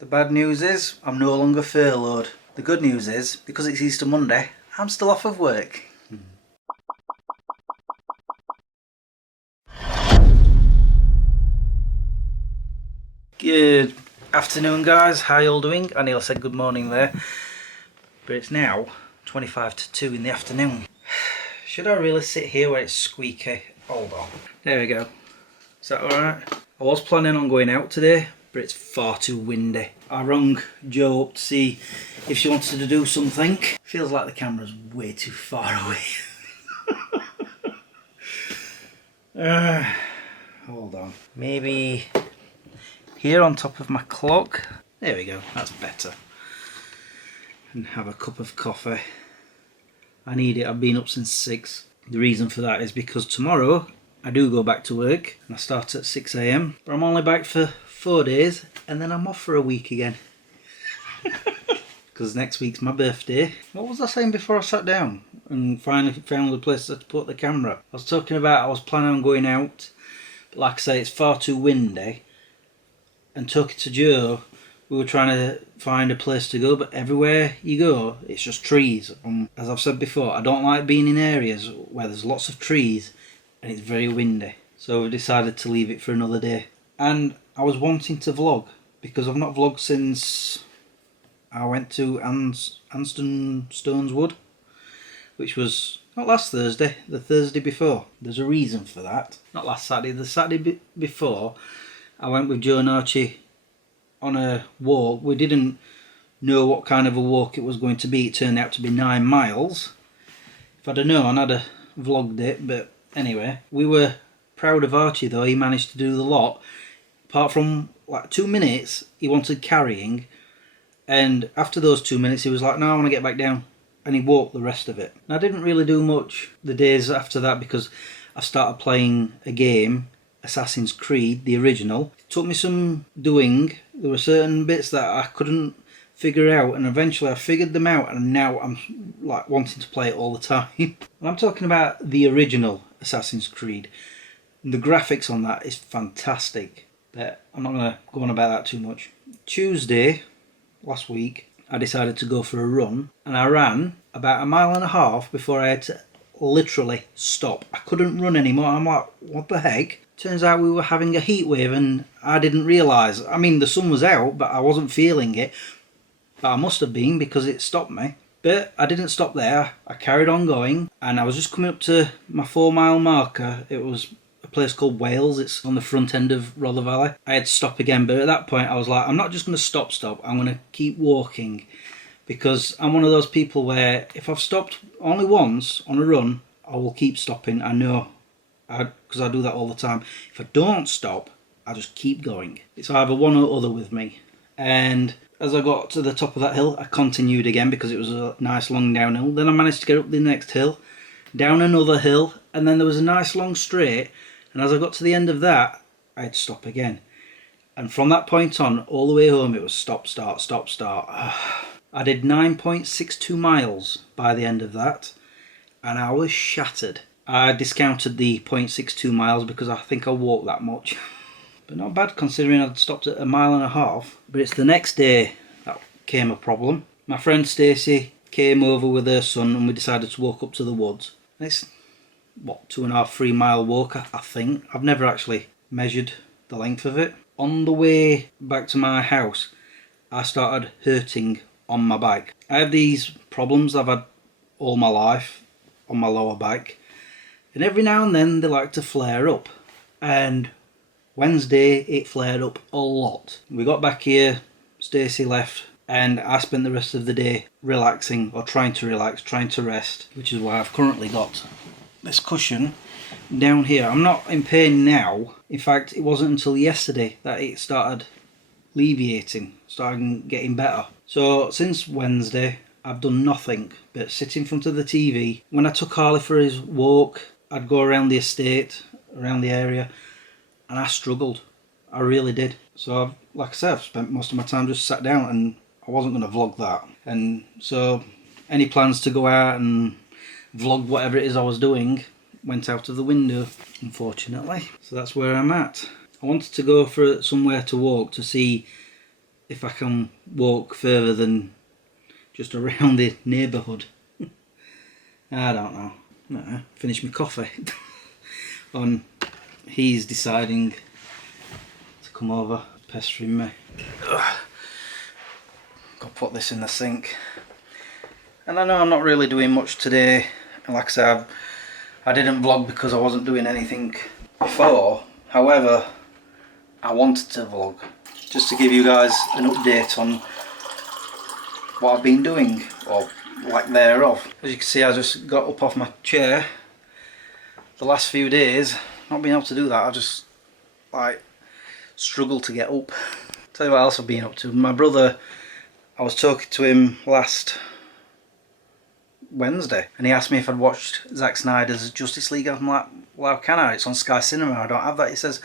The bad news is I'm no longer furloughed. The good news is, because it's Easter Monday, I'm still off of work. Good afternoon, guys. How you all doing? I nearly said good morning there, but it's now 25 to 2 in the afternoon. Should I really sit here where it's squeaky? Hold on. There we go. Is that alright? I was planning on going out today, but it's far too windy. I rung Jo up to see if she wanted to do something. Feels like the camera's way too far away. Hold on. Maybe here on top of my clock. There we go, that's better. And have a cup of coffee. I need it, I've been up since 6. The reason for that is because tomorrow I do go back to work and I start at 6 AM, but I'm only back for 4 days and then I'm off for a week again. Because next week's my birthday. What was I saying before I sat down and finally found the place to put the camera? I was talking about I was planning on going out, but like I say, it's far too windy. And talking to Jo, we were trying to find a place to go, but everywhere you go, it's just trees. As I've said before, I don't like being in areas where there's lots of trees and it's very windy. So we decided to leave it for another day. And I was wanting to vlog, because I've not vlogged since I went to Anston Stones Wood, which was not last Thursday, the Thursday before. There's a reason for that. Not last Saturday, the Saturday before, I went with Jo and Archie on a walk. We didn't know what kind of a walk it was going to be. It turned out to be 9 miles. If I'd have known, I'd have vlogged it, but anyway. We were proud of Archie though, he managed to do the lot. Apart from like 2 minutes, he wanted carrying. And after those 2 minutes, he was like, no, I want to get back down. And he walked the rest of it. And I didn't really do much the days after that because I started playing a game, Assassin's Creed, the original. It took me some doing. There were certain bits that I couldn't figure out, and eventually I figured them out, and now I'm like wanting to play it all the time. And I'm talking about the original Assassin's Creed. The graphics on that is fantastic, but I'm not going to go on about that too much. Tuesday last week, I decided to go for a run, and I ran about 1.5 miles before I had to literally stop. I couldn't run anymore. I'm like, what the heck? Turns out we were having a heat wave and I didn't realise. I mean, the sun was out, but I wasn't feeling it. But I must have been, because it stopped me. But I didn't stop there. I carried on going, and I was just coming up to my 4-mile marker. It was a place called Wales. It's on the front end of Rother Valley. I had to stop again, but at that point I was like, I'm not just going to stop. I'm going to keep walking, because I'm one of those people where if I've stopped only once on a run, I will keep stopping. I know, because I do that all the time. If I don't stop, I just keep going. It's either one or other with me. And as I got to the top of that hill, I continued again because it was a nice long downhill. Then I managed to get up the next hill, down another hill, and then there was a nice long straight. And as I got to the end of that, I had to stop again. And from that point on, all the way home, it was stop, start, stop, start. I did 9.62 miles by the end of that, and I was shattered. I discounted the 0.62 miles because I think I walked that much. But not bad considering I'd stopped at 1.5 miles. But it's the next day that came a problem. My friend Stacey came over with her son and we decided to walk up to the woods. It's, 2.5, 3 mile walk, I think. I've never actually measured the length of it. On the way back to my house, I started hurting on my back. I have these problems I've had all my life on my lower back. And every now and then they like to flare up. And Wednesday it flared up a lot. We got back here, Stacey left, and I spent the rest of the day relaxing, or trying to relax, trying to rest, which is why I've currently got this cushion down here. I'm not in pain now. In fact, it wasn't until yesterday that it started alleviating, started getting better. So since Wednesday, I've done nothing but sit in front of the TV. When I took Harley for his walk, I'd go around the estate, around the area, and I struggled. I really did. So, like I said, I've spent most of my time just sat down, and I wasn't going to vlog that. And so, any plans to go out and vlog whatever it is I was doing went out of the window, unfortunately. So that's where I'm at. I wanted to go for somewhere to walk to see if I can walk further than just around the neighbourhood. I don't know. No, finish my coffee. He's deciding to come over, pestering me. Ugh. Got to put this in the sink. And I know I'm not really doing much today. Like I said, I didn't vlog because I wasn't doing anything before. However, I wanted to vlog just to give you guys an update on what I've been doing, or lack thereof. As you can see, I just got up off my chair. The last few days, not being able to do that, I just like struggled to get up. Tell you what else I've been up to. My brother, I was talking to him last Wednesday, and he asked me if I'd watched Zack Snyder's Justice League. I'm like, well, how can I? It's on Sky Cinema, I don't have that. He says,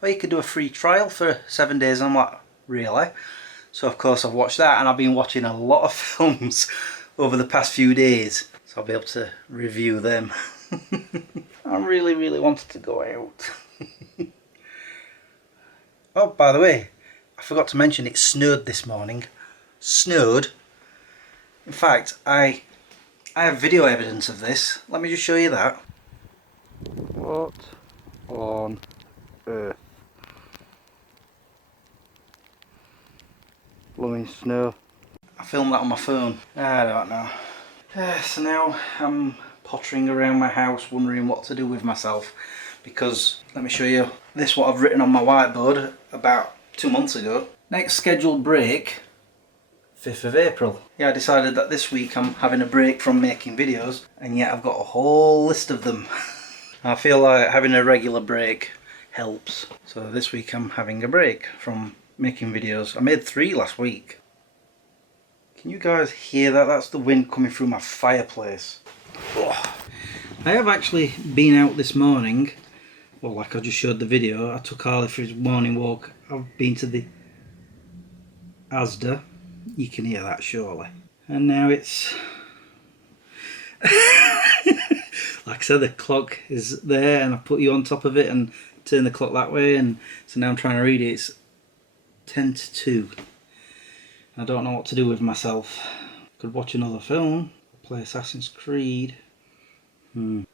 well, you could do a free trial for 7 days. And I'm like, really? So of course I've watched that, and I've been watching a lot of films over the past few days, so I'll be able to review them. I really wanted to go out. Oh, by the way, I forgot to mention it snowed this morning. Snowed. In fact, I have video evidence of this. Let me just show you that. What on earth? Blowing snow. I filmed that on my phone. I don't know. So now I'm pottering around my house wondering what to do with myself, because let me show you this, what I've written on my whiteboard about 2 months ago. Next scheduled break, 5th of April. Yeah, I decided that this week I'm having a break from making videos, and yet I've got a whole list of them. I feel like having a regular break helps. So this week I'm having a break from making videos. I made 3 last week. Can you guys hear that? That's the wind coming through my fireplace. Oh. I have actually been out this morning. Well, like I just showed the video, I took Harley for his morning walk. I've been to the Asda. You can hear that surely. And now it's... like I said, the clock is there, and I put you on top of it and turn the clock that way, and so now I'm trying to read it. It's 10 to 2. I don't know what to do with myself. Could watch another film, play Assassin's Creed.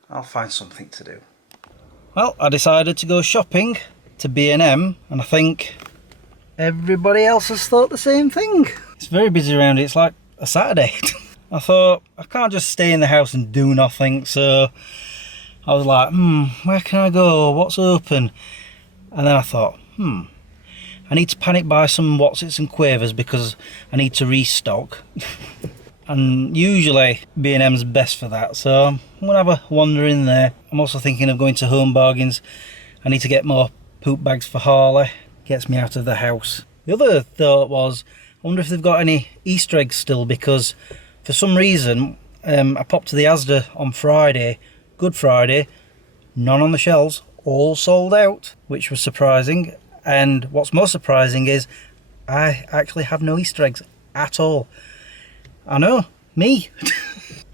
I'll find something to do. Well, I decided to go shopping to B&M, and I think everybody else has thought the same thing. It's very busy around here. It's like a Saturday. I thought, I can't just stay in the house and do nothing, so I was like, where can I go? What's open? And then I thought, I need to panic buy some Wotsits and Quavers because I need to restock. And usually B&M's best for that, so I'm going to have a wander in there. I'm also thinking of going to Home Bargains. I need to get more poop bags for Harley. Gets me out of the house. The other thought was, I wonder if they've got any Easter eggs still, because for some reason I popped to the Asda on Friday, Good Friday, none on the shelves, all sold out, which was surprising. And what's most surprising is I actually have no Easter eggs at all. I know, me.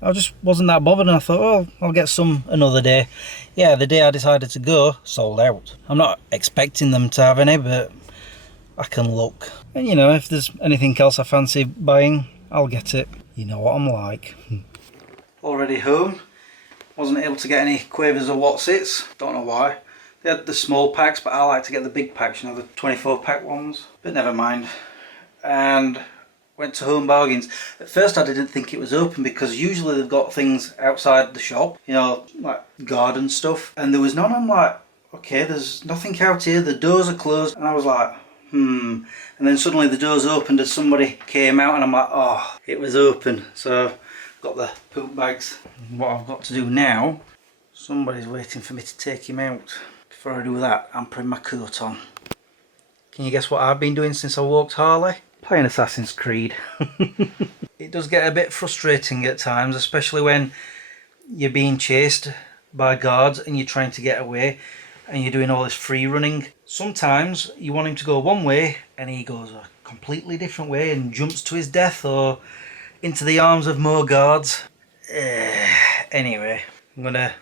I just wasn't that bothered, and I thought, oh, I'll get some another day. Yeah, the day I decided to go, sold out. I'm not expecting them to have any, but I can look. And you know, if there's anything else I fancy buying, I'll get it. You know what I'm like. Already home. Wasn't able to get any Quavers or Wotsits. Don't know why. They had the small packs, but I like to get the big packs, you know, the 24 pack ones. But never mind. And went to Home Bargains. At first I didn't think it was open, because usually they've got things outside the shop, you know, like garden stuff. And there was none. I'm like, okay, there's nothing out here. The doors are closed. And I was like, And then suddenly the doors opened as somebody came out, and I'm like, oh, it was open. So got the poop bags. What I've got to do now, somebody's waiting for me to take him out. Before I do that, I'm putting my coat on. Can you guess what I've been doing since I walked Harley? Playing Assassin's Creed. It does get a bit frustrating at times, especially when you're being chased by guards and you're trying to get away and you're doing all this free running. Sometimes you want him to go one way and he goes a completely different way and jumps to his death or into the arms of more guards. Anyway, I'm gonna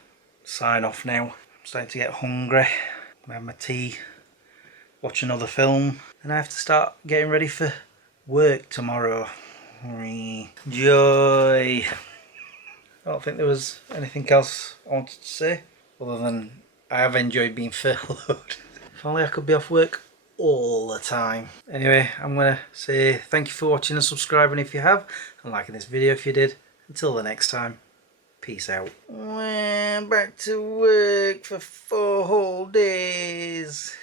sign off now. I'm starting to get hungry. I'm gonna have my tea, watch another film, and I have to start getting ready for work tomorrow. Joy. I don't think there was anything else I wanted to say other than I have enjoyed being furloughed. If only I could be off work all the time. Anyway, I'm going to say thank you for watching and subscribing if you have, and liking this video if you did. Until the next time, peace out. We're back to work for 4 whole days.